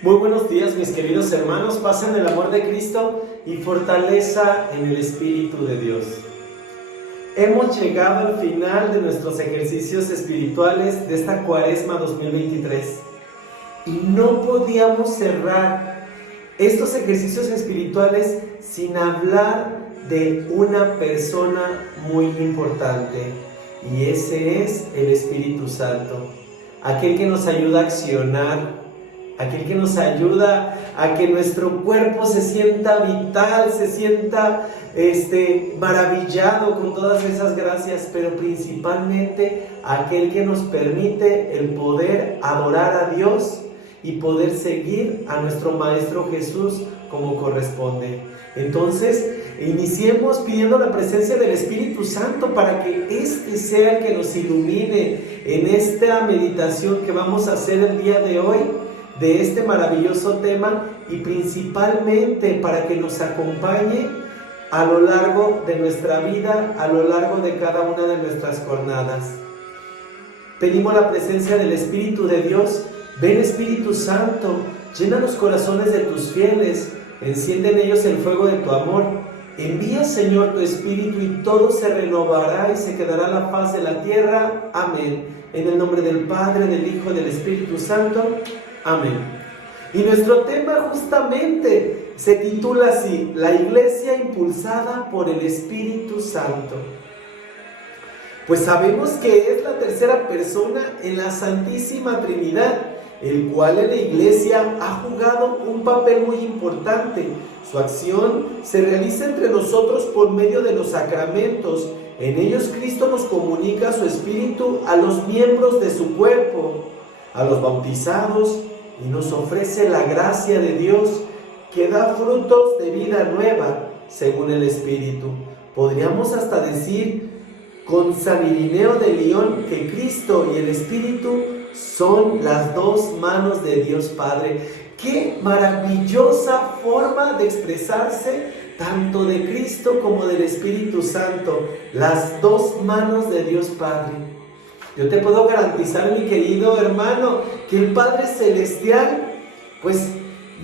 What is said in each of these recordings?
Muy buenos días, mis queridos hermanos. Pasen el amor de Cristo y fortaleza en el Espíritu de Dios. Hemos llegado al final de nuestros ejercicios espirituales de esta Cuaresma 2023 y no podíamos cerrar estos ejercicios espirituales sin hablar de una persona muy importante, y ese es el Espíritu Santo, aquel que nos ayuda a accionar, aquel que nos ayuda a que nuestro cuerpo se sienta vital, se sienta maravillado con todas esas gracias, pero principalmente aquel que nos permite el poder adorar a Dios y poder seguir a nuestro Maestro Jesús como corresponde. Entonces, iniciemos pidiendo la presencia del Espíritu Santo para que este sea el que nos ilumine en esta meditación que vamos a hacer el día de hoy, de este maravilloso tema, y principalmente para que nos acompañe a lo largo de nuestra vida, a lo largo de cada una de nuestras jornadas. Pedimos la presencia del Espíritu de Dios. Ven, Espíritu Santo, llena los corazones de tus fieles, enciende en ellos el fuego de tu amor. Envía, Señor, tu Espíritu y todo se renovará y se quedará la paz de la tierra. Amén. En el nombre del Padre, del Hijo y del Espíritu Santo. Amén. Y nuestro tema justamente se titula así: la Iglesia impulsada por el Espíritu Santo. Pues sabemos que es la tercera persona en la Santísima Trinidad, el cual en la Iglesia ha jugado un papel muy importante. Su acción se realiza entre nosotros por medio de los sacramentos. En ellos Cristo nos comunica su Espíritu a los miembros de su cuerpo, a los bautizados, y nos ofrece la gracia de Dios que da frutos de vida nueva según el Espíritu. Podríamos hasta decir con San Irineo de León que Cristo y el Espíritu son las dos manos de Dios Padre. ¡Qué maravillosa forma de expresarse tanto de Cristo como del Espíritu Santo! Las dos manos de Dios Padre. Yo te puedo garantizar, mi querido hermano, que el Padre Celestial, pues,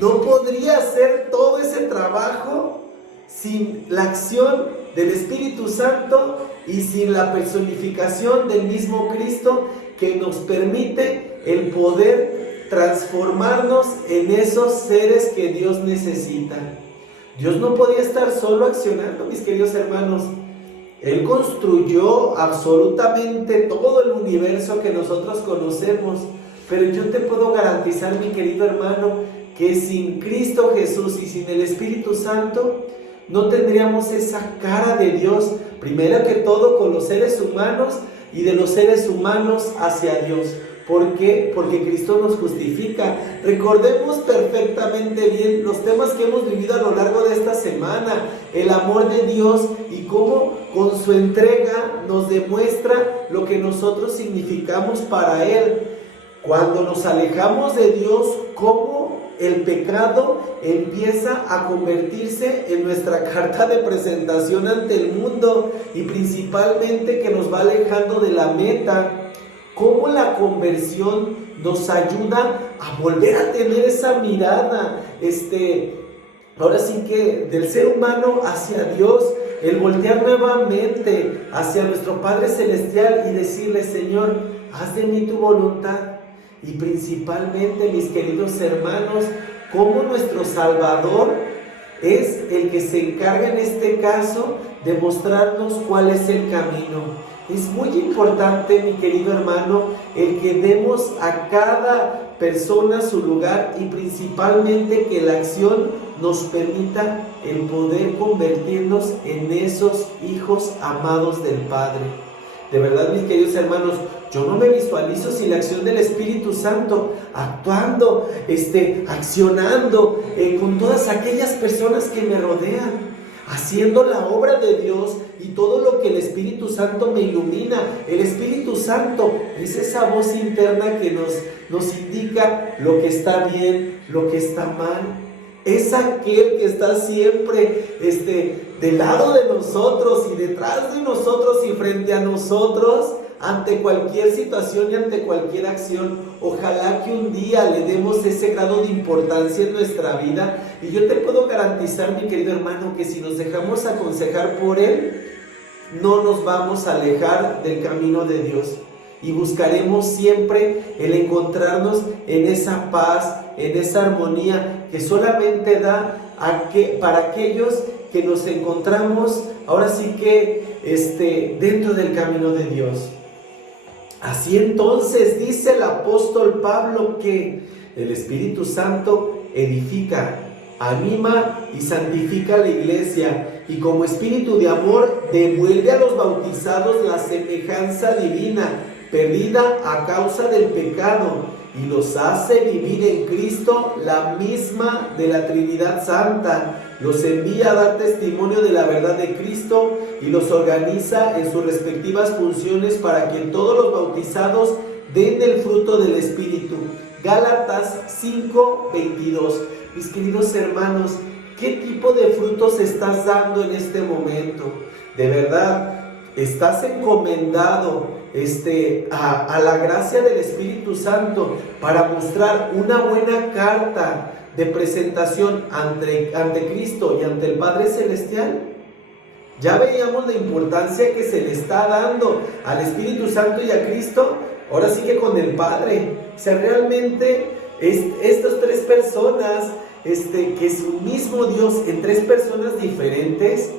no podría hacer todo ese trabajo sin la acción del Espíritu Santo y sin la personificación del mismo Cristo, que nos permite el poder transformarnos en esos seres que Dios necesita. Dios no podía estar solo accionando, mis queridos hermanos. Él construyó absolutamente todo el universo que nosotros conocemos, pero yo te puedo garantizar, mi querido hermano, que sin Cristo Jesús y sin el Espíritu Santo no tendríamos esa cara de Dios, primero que todo con los seres humanos y de los seres humanos hacia Dios. ¿Por qué? Porque Cristo nos justifica. Recordemos perfectamente bien los temas que hemos vivido a lo largo de esta semana, el amor de Dios y cómo con su entrega nos demuestra lo que nosotros significamos para Él. Cuando nos alejamos de Dios, cómo el pecado empieza a convertirse en nuestra carta de presentación ante el mundo, y principalmente que nos va alejando de la meta. Cómo la conversión nos ayuda a volver a tener esa mirada, ahora sí que del ser humano hacia Dios, el voltear nuevamente hacia nuestro Padre Celestial y decirle: Señor, haz de mí tu voluntad. Y principalmente, mis queridos hermanos, cómo nuestro Salvador es el que se encarga en este caso de mostrarnos cuál es el camino. Es muy importante, mi querido hermano, el que demos a cada persona su lugar, y principalmente que la acción nos permita el poder convertirnos en esos hijos amados del Padre. De verdad, mis queridos hermanos, yo no me visualizo sin la acción del Espíritu Santo actuando, accionando con todas aquellas personas que me rodean, haciendo la obra de Dios y todo lo que el Espíritu Santo me ilumina. El Espíritu Santo es esa voz interna que nos indica lo que está bien, lo que está mal. Es aquel que está siempre del lado de nosotros y detrás de nosotros y frente a nosotros, ante cualquier situación y ante cualquier acción. Ojalá que un día le demos ese grado de importancia en nuestra vida. Y yo te puedo garantizar, mi querido hermano, que si nos dejamos aconsejar por Él, no nos vamos a alejar del camino de Dios. Y buscaremos siempre el encontrarnos en esa paz, en esa armonía que solamente da para aquellos que nos encontramos, ahora sí que dentro del camino de Dios. Así entonces dice el apóstol Pablo que el Espíritu Santo edifica, anima y santifica a la iglesia, y como espíritu de amor devuelve a los bautizados la semejanza divina, perdida a causa del pecado, y los hace vivir en Cristo, la misma de la Trinidad Santa. Los envía a dar testimonio de la verdad de Cristo y los organiza en sus respectivas funciones para que todos los bautizados den el fruto del Espíritu. Gálatas 5:22. Mis queridos hermanos, ¿qué tipo de frutos estás dando en este momento? De verdad, ¿estás encomendado a la gracia del Espíritu Santo para mostrar una buena carta de presentación ante Cristo y ante el Padre Celestial? Ya veíamos la importancia que se le está dando al Espíritu Santo y a Cristo, ahora sí que con el Padre. O sea, realmente estas tres personas, que es un mismo Dios en tres personas diferentes,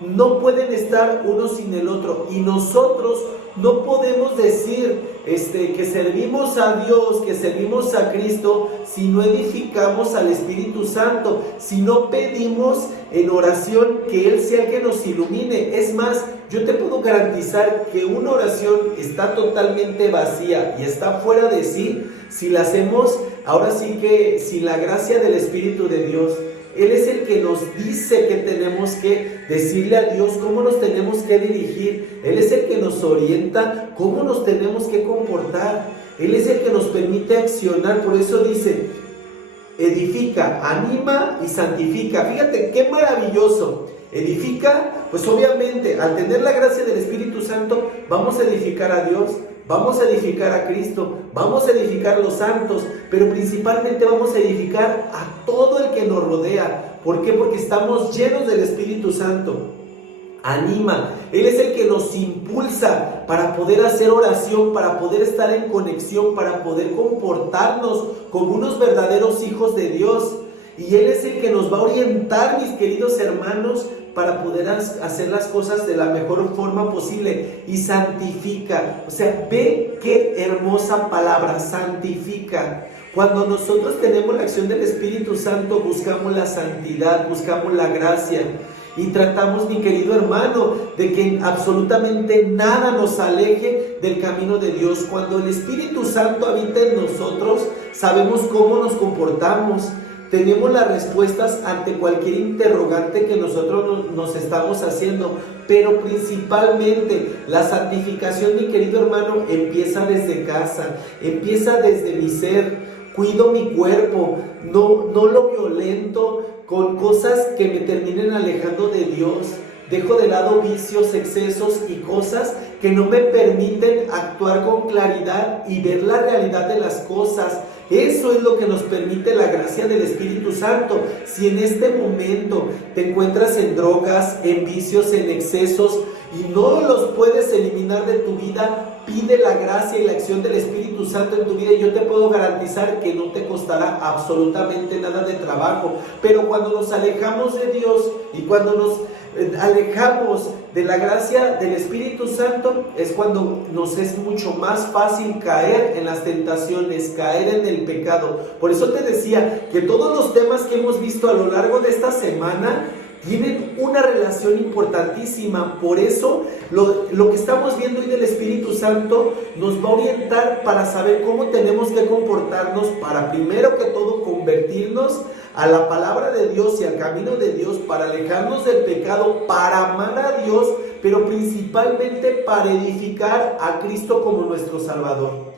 no pueden estar uno sin el otro. Y nosotros no podemos decir que servimos a Dios, que servimos a Cristo, si no edificamos al Espíritu Santo, si no pedimos en oración que Él sea el que nos ilumine. Es más, yo te puedo garantizar que una oración está totalmente vacía y está fuera de sí si la hacemos, ahora sí que sin la gracia del Espíritu de Dios. Él es el que nos dice que tenemos que decirle a Dios cómo nos tenemos que dirigir. Él es el que nos orienta cómo nos tenemos que comportar. Él es el que nos permite accionar. Por eso dice, edifica, anima y santifica. Fíjate qué maravilloso. Edifica, pues obviamente al tener la gracia del Espíritu Santo vamos a edificar a Dios, vamos a edificar a Cristo, vamos a edificar a los santos, pero principalmente vamos a edificar a todo el que nos rodea. ¿Por qué? Porque estamos llenos del Espíritu Santo. Anima, Él es el que nos impulsa para poder hacer oración, para poder estar en conexión, para poder comportarnos como unos verdaderos hijos de Dios. Y Él es el que nos va a orientar, mis queridos hermanos, para poder hacer las cosas de la mejor forma posible. Y santifica, o sea, ve qué hermosa palabra, santifica. Cuando nosotros tenemos la acción del Espíritu Santo, buscamos la santidad, buscamos la gracia y tratamos, mi querido hermano, de que absolutamente nada nos aleje del camino de Dios. Cuando el Espíritu Santo habita en nosotros, sabemos cómo nos comportamos. Tenemos las respuestas ante cualquier interrogante que nosotros nos estamos haciendo, pero principalmente la santificación, mi querido hermano, empieza desde casa, empieza desde mi ser. Cuido mi cuerpo, no lo violento con cosas que me terminen alejando de Dios. Dejo de lado vicios, excesos y cosas que no me permiten actuar con claridad y ver la realidad de las cosas. Eso es lo que nos permite la gracia del Espíritu Santo. Si en este momento te encuentras en drogas, en vicios, en excesos y no los puedes eliminar de tu vida, pide la gracia y la acción del Espíritu Santo en tu vida y yo te puedo garantizar que no te costará absolutamente nada de trabajo. Pero cuando nos alejamos de Dios y cuando nos alejamos de la gracia del Espíritu Santo, es cuando nos es mucho más fácil caer en las tentaciones, caer en el pecado. Por eso te decía que todos los temas que hemos visto a lo largo de esta semana tienen una relación importantísima. Por eso lo que estamos viendo hoy del Espíritu Santo nos va a orientar para saber cómo tenemos que comportarnos para, primero que todo, convertirnos a la palabra de Dios y al camino de Dios, para alejarnos del pecado, para amar a Dios, pero principalmente para edificar a Cristo como nuestro Salvador.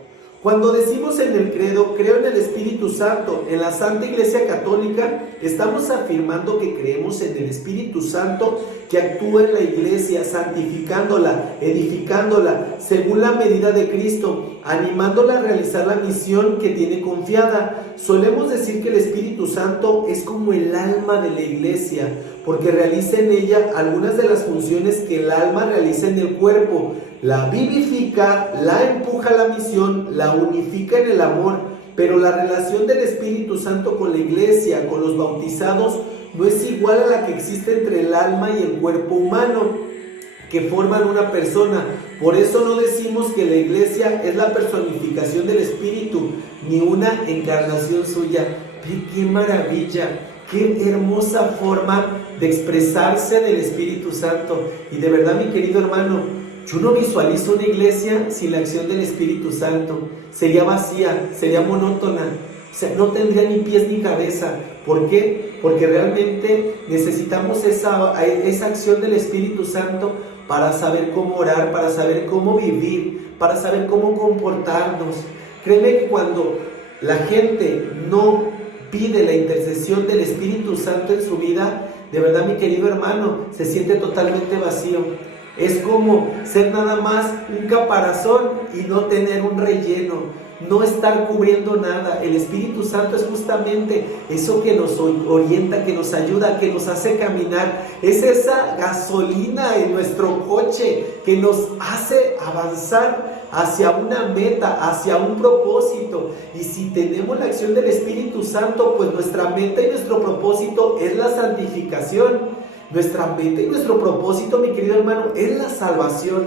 Cuando decimos en el credo, creo en el Espíritu Santo, en la Santa Iglesia Católica, estamos afirmando que creemos en el Espíritu Santo que actúa en la Iglesia, santificándola, edificándola, según la medida de Cristo, animándola a realizar la misión que tiene confiada. Solemos decir que el Espíritu Santo es como el alma de la Iglesia, porque realiza en ella algunas de las funciones que el alma realiza en el cuerpo. La vivifica, la empuja a la misión, la unifica en el amor, pero la relación del Espíritu Santo con la Iglesia, con los bautizados, no es igual a la que existe entre el alma y el cuerpo humano, que forman una persona. Por eso no decimos que la Iglesia es la personificación del Espíritu, ni una encarnación suya. ¡Qué maravilla! ¡Qué hermosa forma de expresarse del Espíritu Santo! Y de verdad, mi querido hermano, yo no visualizo una iglesia sin la acción del Espíritu Santo. Sería vacía, sería monótona, o sea, no tendría ni pies ni cabeza. ¿Por qué? Porque realmente necesitamos esa acción del Espíritu Santo para saber cómo orar, para saber cómo vivir, para saber cómo comportarnos. Créeme que cuando la gente no pide la intercesión del Espíritu Santo en su vida, de verdad, mi querido hermano, se siente totalmente vacío. Es como ser nada más un caparazón y no tener un relleno, no estar cubriendo nada. El Espíritu Santo es justamente eso que nos orienta, que nos ayuda, que nos hace caminar. Es esa gasolina en nuestro coche que nos hace avanzar hacia una meta, hacia un propósito. Y si tenemos la acción del Espíritu Santo, pues nuestra meta y nuestro propósito es la santificación. Nuestra meta y nuestro propósito, mi querido hermano, es la salvación.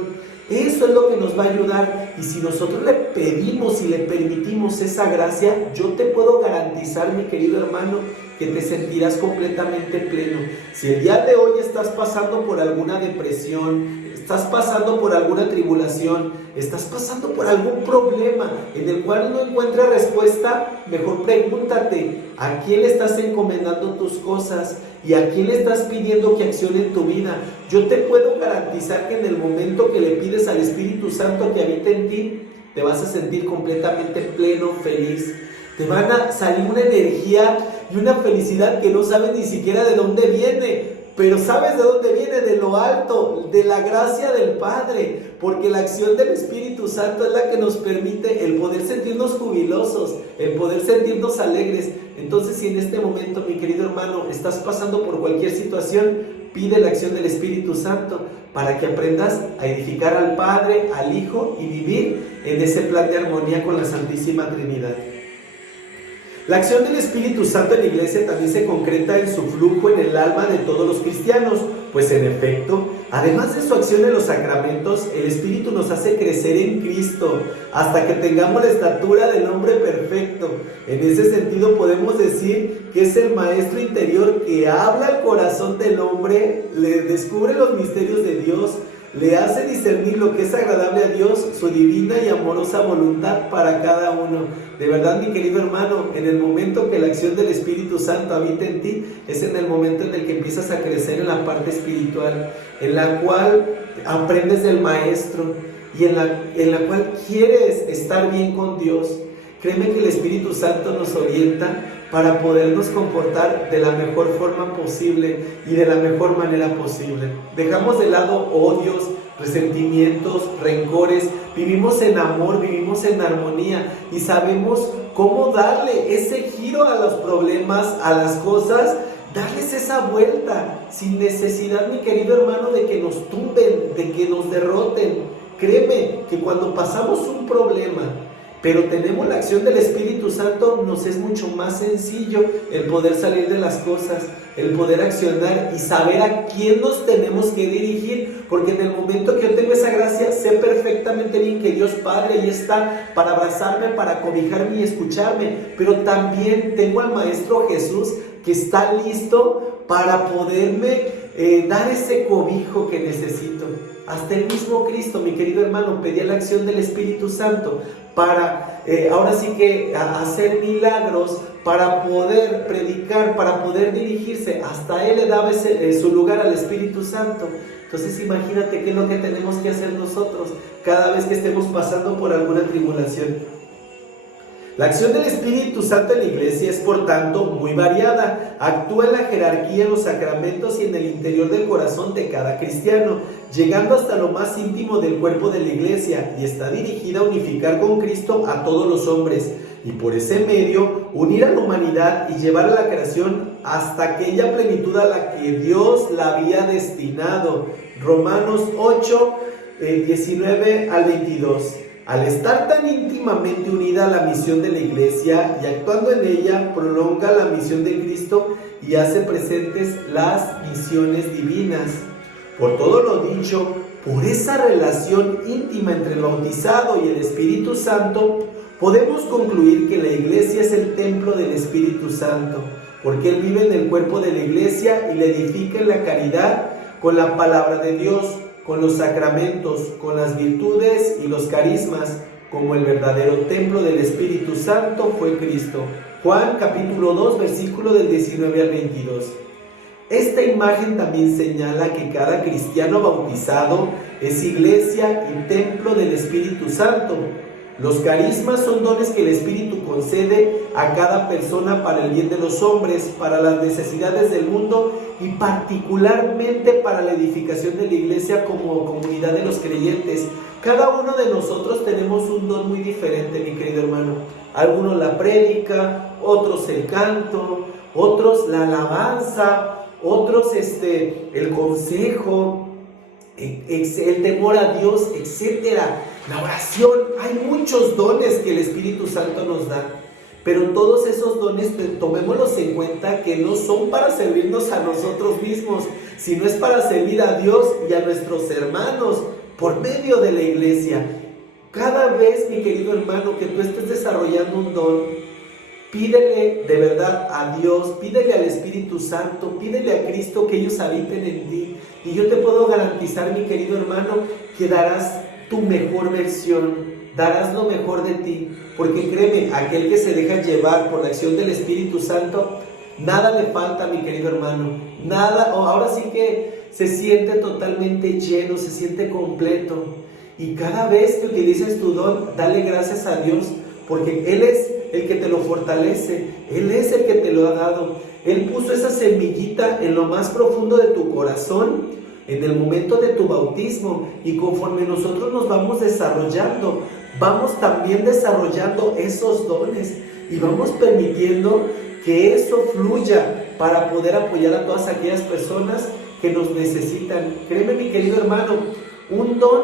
Eso es lo que nos va a ayudar. Y si nosotros le pedimos y le permitimos esa gracia, yo te puedo garantizar, mi querido hermano, que te sentirás completamente pleno. Si el día de hoy estás pasando por alguna depresión, estás pasando por alguna tribulación, estás pasando por algún problema en el cual no encuentras respuesta, mejor pregúntate, ¿a quién le estás encomendando tus cosas? ¿Y a quién le estás pidiendo que accione en tu vida? Yo te puedo garantizar que en el momento que le pides al Espíritu Santo que habite en ti, te vas a sentir completamente pleno, feliz. Te van a salir una energía y una felicidad que no sabes ni siquiera de dónde viene. Pero ¿sabes de dónde viene? De lo alto, de la gracia del Padre, porque la acción del Espíritu Santo es la que nos permite el poder sentirnos jubilosos, el poder sentirnos alegres. Entonces, si en este momento, mi querido hermano, estás pasando por cualquier situación, pide la acción del Espíritu Santo para que aprendas a edificar al Padre, al Hijo y vivir en ese plan de armonía con la Santísima Trinidad. La acción del Espíritu Santo en la Iglesia también se concreta en su flujo en el alma de todos los cristianos, pues en efecto, además de su acción en los sacramentos, el Espíritu nos hace crecer en Cristo hasta que tengamos la estatura del hombre perfecto. En ese sentido podemos decir que es el maestro interior que habla al corazón del hombre, le descubre los misterios de Dios, le hace discernir lo que es agradable a Dios, su divina y amorosa voluntad para cada uno. De verdad, mi querido hermano, en el momento que la acción del Espíritu Santo habita en ti, es en el momento en el que empiezas a crecer en la parte espiritual, en la cual aprendes del Maestro y en la cual quieres estar bien con Dios. Créeme que el Espíritu Santo nos orienta para podernos comportar de la mejor forma posible y de la mejor manera posible. Dejamos de lado odios, resentimientos, rencores, vivimos en amor, vivimos en armonía y sabemos cómo darle ese giro a los problemas, a las cosas, darles esa vuelta sin necesidad, mi querido hermano, de que nos tumben, de que nos derroten. Créeme que cuando pasamos un problema, pero tenemos la acción del Espíritu Santo, nos es mucho más sencillo el poder salir de las cosas, el poder accionar y saber a quién nos tenemos que dirigir, porque en el momento que yo tengo esa gracia, sé perfectamente bien que Dios Padre ahí está para abrazarme, para cobijarme y escucharme, pero también tengo al Maestro Jesús que está listo para poderme dar ese cobijo que necesito. Hasta el mismo Cristo, mi querido hermano, pedía la acción del Espíritu Santo para, ahora sí que hacer milagros, para poder predicar, para poder dirigirse. Hasta Él le daba su lugar al Espíritu Santo. Entonces imagínate qué es lo que tenemos que hacer nosotros cada vez que estemos pasando por alguna tribulación. La acción del Espíritu Santo en la iglesia es, por tanto, muy variada. Actúa en la jerarquía, en los sacramentos y en el interior del corazón de cada cristiano, llegando hasta lo más íntimo del cuerpo de la iglesia, y está dirigida a unificar con Cristo a todos los hombres, y por ese medio unir a la humanidad y llevar a la creación hasta aquella plenitud a la que Dios la había destinado. Romanos 8, 19 al 22. Al estar tan íntimamente unida a la misión de la iglesia y actuando en ella, prolonga la misión de Cristo y hace presentes las misiones divinas. Por todo lo dicho, por esa relación íntima entre el bautizado y el Espíritu Santo, podemos concluir que la iglesia es el templo del Espíritu Santo, porque Él vive en el cuerpo de la iglesia y la edifica en la caridad con la palabra de Dios, con los sacramentos, con las virtudes y los carismas, como el verdadero templo del Espíritu Santo fue Cristo. Juan capítulo 2, versículo del 19 al 22. Esta imagen también señala que cada cristiano bautizado es iglesia y templo del Espíritu Santo. Los carismas son dones que el Espíritu concede a cada persona para el bien de los hombres, para las necesidades del mundo y particularmente para la edificación de la iglesia como comunidad de los creyentes. Cada uno de nosotros tenemos un don muy diferente, mi querido hermano. Algunos la prédica, otros el canto, otros la alabanza, otros el consejo, el temor a Dios, etcétera. La oración, hay muchos dones que el Espíritu Santo nos da, pero todos esos dones tomémoslos en cuenta que no son para servirnos a nosotros mismos, sino es para servir a Dios y a nuestros hermanos por medio de la iglesia. Cada vez, mi querido hermano, que tú estés desarrollando un don, pídele de verdad a Dios, pídele al Espíritu Santo, pídele a Cristo que ellos habiten en ti. Y yo te puedo garantizar, mi querido hermano, que darás tu mejor versión, darás lo mejor de ti, porque créeme, aquel que se deja llevar por la acción del Espíritu Santo, nada le falta, mi querido hermano, nada, ahora sí que se siente totalmente lleno, se siente completo, y cada vez que utilices tu don, dale gracias a Dios, porque Él es el que te lo fortalece, Él es el que te lo ha dado, Él puso esa semillita en lo más profundo de tu corazón, en el momento de tu bautismo, y conforme nosotros nos vamos desarrollando, vamos también desarrollando esos dones y vamos permitiendo que eso fluya para poder apoyar a todas aquellas personas que nos necesitan. Créeme, mi querido hermano, un don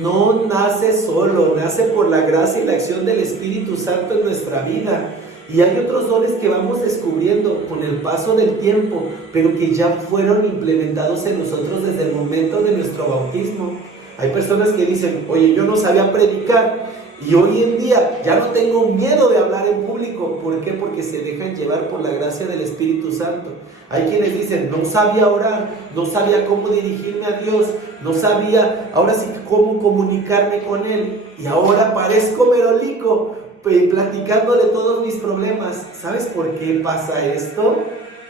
no nace solo, nace por la gracia y la acción del Espíritu Santo en nuestra vida. Y hay otros dones que vamos descubriendo con el paso del tiempo, pero que ya fueron implementados en nosotros desde el momento de nuestro bautismo. Hay personas que dicen, oye, yo no sabía predicar y hoy en día ya no tengo miedo de hablar en público. ¿Por qué? Porque se dejan llevar por la gracia del Espíritu Santo. Hay quienes dicen, no sabía orar, no sabía cómo dirigirme a Dios, no sabía, ahora sí, cómo comunicarme con Él, y ahora parezco merolico, platicando de todos mis problemas. ¿Sabes por qué pasa esto?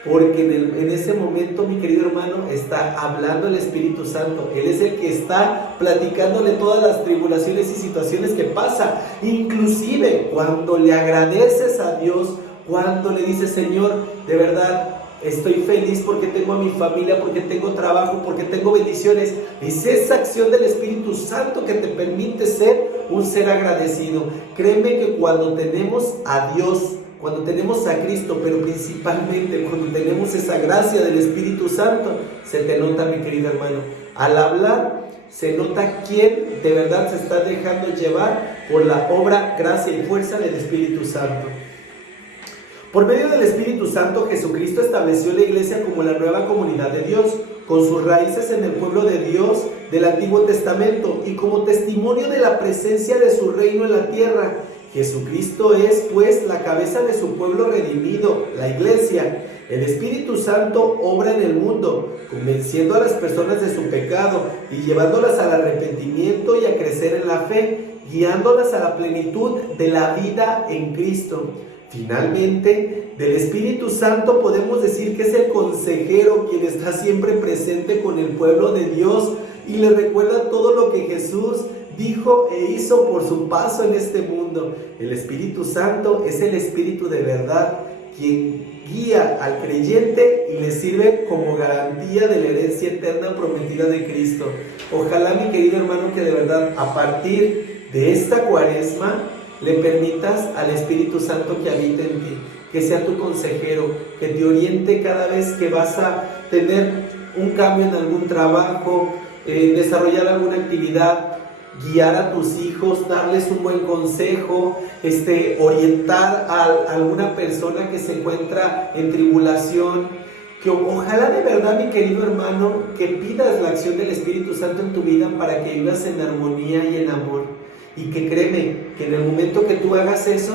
Porque en ese momento, mi querido hermano, está hablando el Espíritu Santo. Él es el que está platicándole todas las tribulaciones y situaciones que pasa. Inclusive cuando le agradeces a Dios, cuando le dices, Señor, de verdad estoy feliz porque tengo a mi familia, porque tengo trabajo, porque tengo bendiciones. Es esa acción del Espíritu Santo que te permite ser un ser agradecido. Créeme que cuando tenemos a Dios, cuando tenemos a Cristo, pero principalmente cuando tenemos esa gracia del Espíritu Santo, se te nota, mi querido hermano. Al hablar, se nota quién de verdad se está dejando llevar por la obra, gracia y fuerza del Espíritu Santo. Por medio del Espíritu Santo, Jesucristo estableció la iglesia como la nueva comunidad de Dios, con sus raíces en el pueblo de Dios del Antiguo Testamento y como testimonio de la presencia de su reino en la tierra. Jesucristo es, pues, la cabeza de su pueblo redimido, la iglesia. El Espíritu Santo obra en el mundo, convenciendo a las personas de su pecado y llevándolas al arrepentimiento y a crecer en la fe, guiándolas a la plenitud de la vida en Cristo. Finalmente, del Espíritu Santo podemos decir que es el consejero quien está siempre presente con el pueblo de Dios y le recuerda todo lo que Jesús dijo e hizo por su paso en este mundo. mundo. El Espíritu Santo es el Espíritu de verdad, quien guía al creyente y le sirve como garantía de la herencia eterna prometida de Cristo. Ojalá, mi querido hermano, que de verdad a partir de esta Cuaresma le permitas al Espíritu Santo que habite en ti, que sea tu consejero, que te oriente cada vez que vas a tener un cambio en algún trabajo, desarrollar alguna actividad, guiar a tus hijos, darles un buen consejo, orientar a alguna persona que se encuentra en tribulación. Que ojalá de verdad, mi querido hermano, que pidas la acción del Espíritu Santo en tu vida para que vivas en armonía y en amor. Y que créeme, que en el momento que tú hagas eso,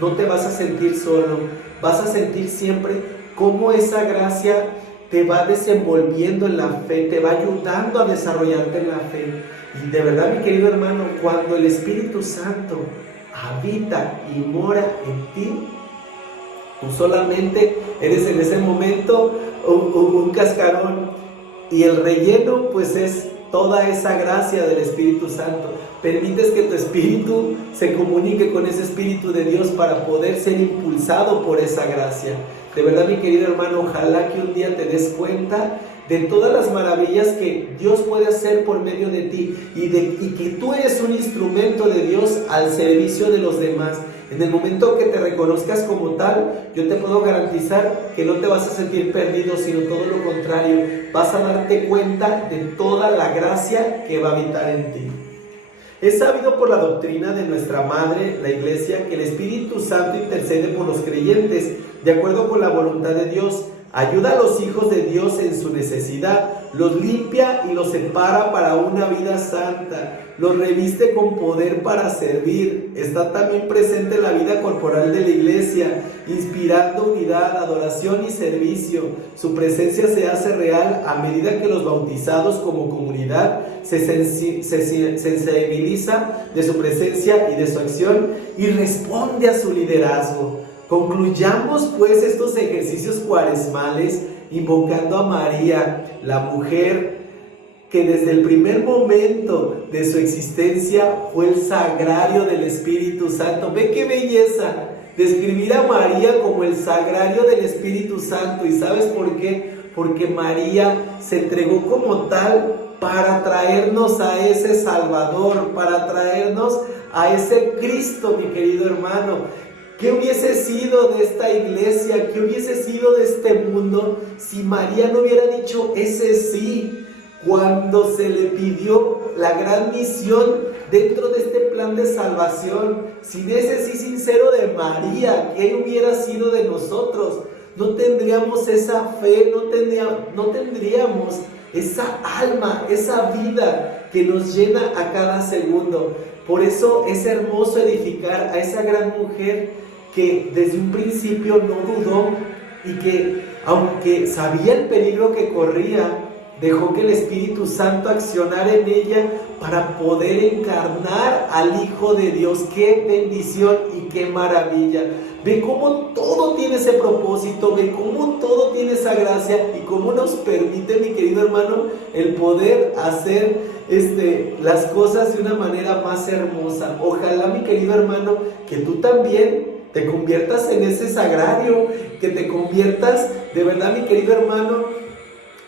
no te vas a sentir solo, vas a sentir siempre cómo esa gracia te va desenvolviendo en la fe, te va ayudando a desarrollarte en la fe. Y de verdad, mi querido hermano, cuando el Espíritu Santo habita y mora en ti, tú solamente eres en ese momento un cascarón, y el relleno pues es toda esa gracia del Espíritu Santo. Permites que tu espíritu se comunique con ese Espíritu de Dios para poder ser impulsado por esa gracia. De verdad, mi querido hermano, ojalá que un día te des cuenta de todas las maravillas que Dios puede hacer por medio de ti, y que tú eres un instrumento de Dios al servicio de los demás. En el momento que te reconozcas como tal, yo te puedo garantizar que no te vas a sentir perdido, sino todo lo contrario, vas a darte cuenta de toda la gracia que va a habitar en ti. Es sabido por la doctrina de nuestra Madre, la Iglesia, que el Espíritu Santo intercede por los creyentes, de acuerdo con la voluntad de Dios. Ayuda a los hijos de Dios en su necesidad, los limpia y los separa para una vida santa, los reviste con poder para servir. Está también presente en la vida corporal de la Iglesia, inspirando unidad, adoración y servicio. Su presencia se hace real a medida que los bautizados como comunidad se sensibiliza de su presencia y de su acción y responde a su liderazgo. Concluyamos pues estos ejercicios cuaresmales invocando a María, la mujer que desde el primer momento de su existencia fue el sagrario del Espíritu Santo. ¡Ve qué belleza! Describir a María como el sagrario del Espíritu Santo. ¿Y sabes por qué? Porque María se entregó como tal para traernos a ese Salvador, para traernos a ese Cristo, mi querido hermano. ¿Qué hubiese sido de esta iglesia? ¿Qué hubiese sido de este mundo si María no hubiera dicho ese sí cuando se le pidió la gran misión dentro de este plan de salvación? Sin ese sí sincero de María, ¿qué hubiera sido de nosotros? No tendríamos esa fe, no tendríamos esa alma, esa vida que nos llena a cada segundo. Por eso es hermoso edificar a esa gran mujer que desde un principio no dudó y que, aunque sabía el peligro que corría, dejó que el Espíritu Santo accionara en ella para poder encarnar al Hijo de Dios. ¡Qué bendición y qué maravilla! Ve cómo todo tiene ese propósito, ve cómo todo tiene esa gracia y cómo nos permite, mi querido hermano, el poder hacer las cosas de una manera más hermosa. Ojalá, mi querido hermano, que tú también te conviertas en ese sagrario, que te conviertas de verdad, mi querido hermano,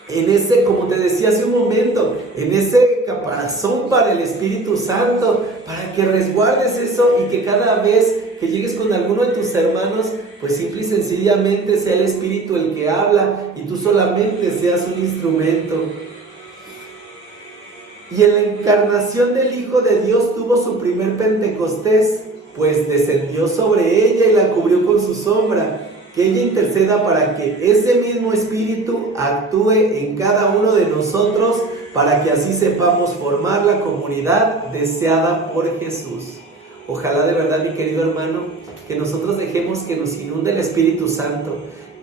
en ese, como te decía hace un momento, en ese caparazón para el Espíritu Santo, para que resguardes eso y que cada vez que llegues con alguno de tus hermanos, pues simple y sencillamente sea el Espíritu el que habla y tú solamente seas un instrumento. Y en la encarnación del Hijo de Dios tuvo su primer Pentecostés, pues descendió sobre ella y la cubrió con su sombra. Que ella interceda para que ese mismo Espíritu actúe en cada uno de nosotros, para que así sepamos formar la comunidad deseada por Jesús. Ojalá de verdad, mi querido hermano, que nosotros dejemos que nos inunde el Espíritu Santo,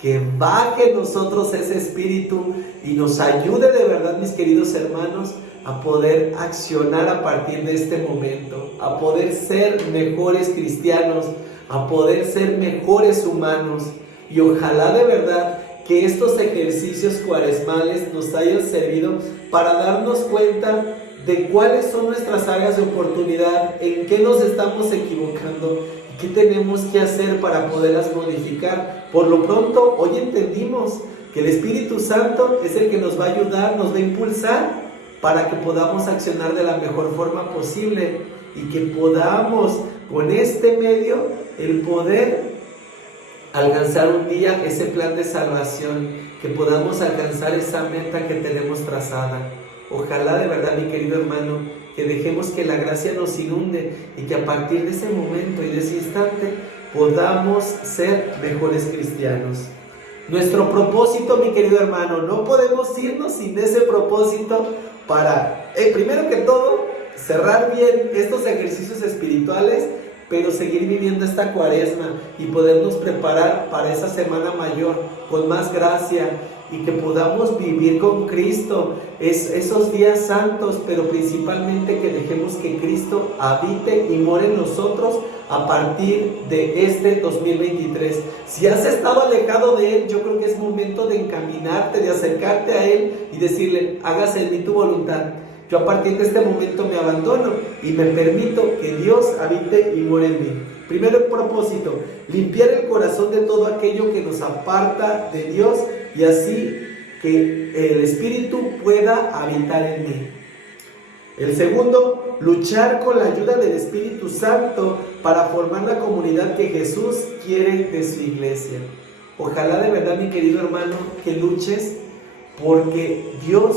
que baje en nosotros ese Espíritu y nos ayude de verdad, mis queridos hermanos, a poder accionar a partir de este momento, a poder ser mejores cristianos, a poder ser mejores humanos. Y ojalá de verdad que estos ejercicios cuaresmales nos hayan servido para darnos cuenta de cuáles son nuestras áreas de oportunidad, en qué nos estamos equivocando, qué tenemos que hacer para poderlas modificar. Por lo pronto, hoy entendimos que el Espíritu Santo es el que nos va a ayudar, nos va a impulsar para que podamos accionar de la mejor forma posible y que podamos con este medio el poder alcanzar un día ese plan de salvación, que podamos alcanzar esa meta que tenemos trazada. Ojalá de verdad, mi querido hermano, que dejemos que la gracia nos inunde y que a partir de ese momento y de ese instante podamos ser mejores cristianos. Nuestro propósito, mi querido hermano, no podemos irnos sin ese propósito para, primero que todo, cerrar bien estos ejercicios espirituales, pero seguir viviendo esta cuaresma y podernos preparar para esa semana mayor con más gracia y que podamos vivir con Cristo esos días santos, pero principalmente que dejemos que Cristo habite y more en nosotros a partir de este 2023. Si has estado alejado de Él, yo creo que es momento de encaminarte, de acercarte a Él y decirle: hágase en mí tu voluntad. Yo a partir de este momento me abandono y me permito que Dios habite y more en mí. Primero propósito, limpiar el corazón de todo aquello que nos aparta de Dios y así que el Espíritu pueda habitar en mí. El segundo, luchar con la ayuda del Espíritu Santo para formar la comunidad que Jesús quiere de su iglesia. Ojalá de verdad, mi querido hermano, que luches porque Dios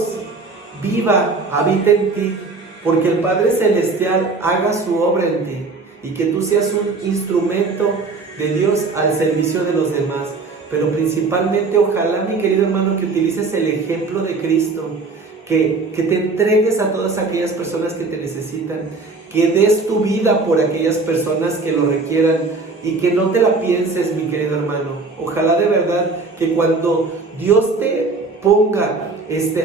viva, habite en ti, porque el Padre Celestial haga su obra en ti y que tú seas un instrumento de Dios al servicio de los demás. Pero principalmente, ojalá, mi querido hermano, que utilices el ejemplo de Cristo, que te entregues a todas aquellas personas que te necesitan, que des tu vida por aquellas personas que lo requieran y que no te la pienses, mi querido hermano. Ojalá de verdad que cuando Dios te ponga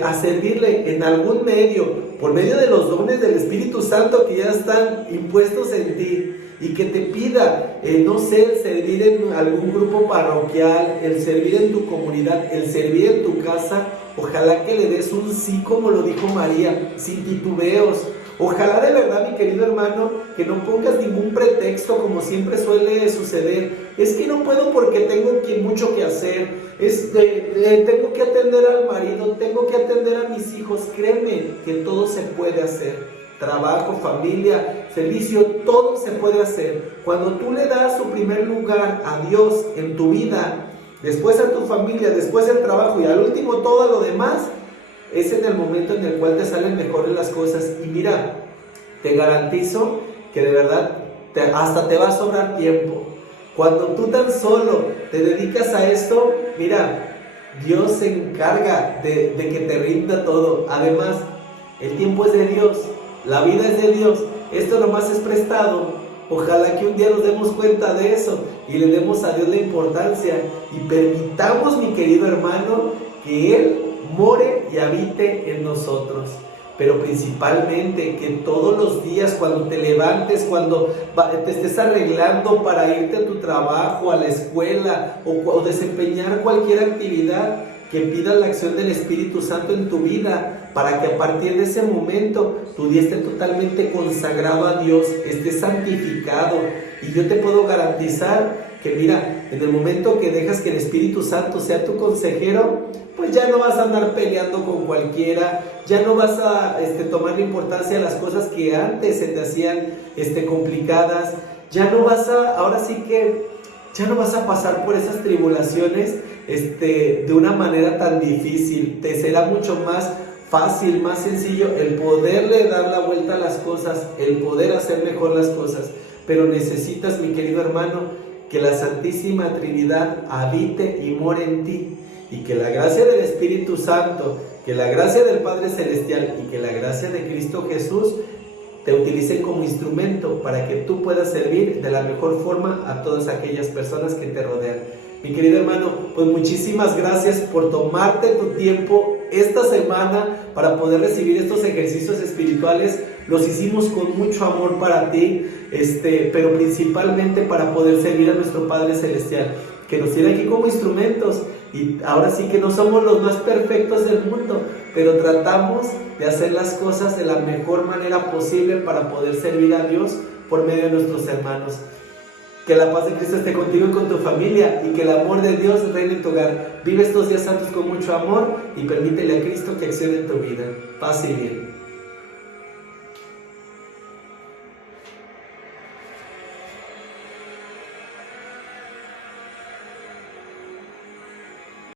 a servirle en algún medio, por medio de los dones del Espíritu Santo que ya están impuestos en ti, y que te pida, no sé, el servir en algún grupo parroquial, el servir en tu comunidad, el servir en tu casa, ojalá que le des un sí, como lo dijo María, sin titubeos. Ojalá de verdad, mi querido hermano, que no pongas ningún pretexto como siempre suele suceder. Es que no puedo porque tengo mucho que hacer, tengo que atender al marido, tengo que atender a mis hijos. Créeme que todo se puede hacer. Trabajo, familia, servicio, todo se puede hacer. Cuando tú le das su primer lugar a Dios en tu vida, después a tu familia, después el trabajo y al último todo lo demás, es en el momento en el cual te salen mejores las cosas. Y mira, te garantizo que de verdad hasta te va a sobrar tiempo. Cuando tú tan solo te dedicas a esto, mira, Dios se encarga de que te rinda todo. Además, el tiempo es de Dios, la vida es de Dios, esto nomás es prestado. Ojalá que un día nos demos cuenta de eso y le demos a Dios la importancia y permitamos, mi querido hermano, que Él more y habite en nosotros. Pero principalmente que todos los días, cuando te levantes, cuando te estés arreglando para irte a tu trabajo, a la escuela o desempeñar cualquier actividad, que pidas la acción del Espíritu Santo en tu vida, para que a partir de ese momento tu día esté totalmente consagrado a Dios, esté santificado. Y yo te puedo garantizar que mira, en el momento que dejas que el Espíritu Santo sea tu consejero, pues ya no vas a andar peleando con cualquiera, ya no vas a tomarle importancia a las cosas que antes se te hacían complicadas, ya no vas a, ahora sí que ya no vas a pasar por esas tribulaciones de una manera tan difícil. Te será mucho más fácil, más sencillo el poderle dar la vuelta a las cosas, el poder hacer mejor las cosas. Pero necesitas, mi querido hermano, que la Santísima Trinidad habite y more en ti, y que la gracia del Espíritu Santo, que la gracia del Padre Celestial y que la gracia de Cristo Jesús te utilicen como instrumento para que tú puedas servir de la mejor forma a todas aquellas personas que te rodean. Mi querido hermano, pues muchísimas gracias por tomarte tu tiempo esta semana para poder recibir estos ejercicios espirituales. Los hicimos con mucho amor para ti, pero principalmente para poder servir a nuestro Padre Celestial, que nos tiene aquí como instrumentos y ahora sí que no somos los más perfectos del mundo, pero tratamos de hacer las cosas de la mejor manera posible para poder servir a Dios por medio de nuestros hermanos. Que la paz de Cristo esté contigo y con tu familia, y que el amor de Dios reine en tu hogar. Vive estos días santos con mucho amor y permítele a Cristo que accione en tu vida. Paz y bien.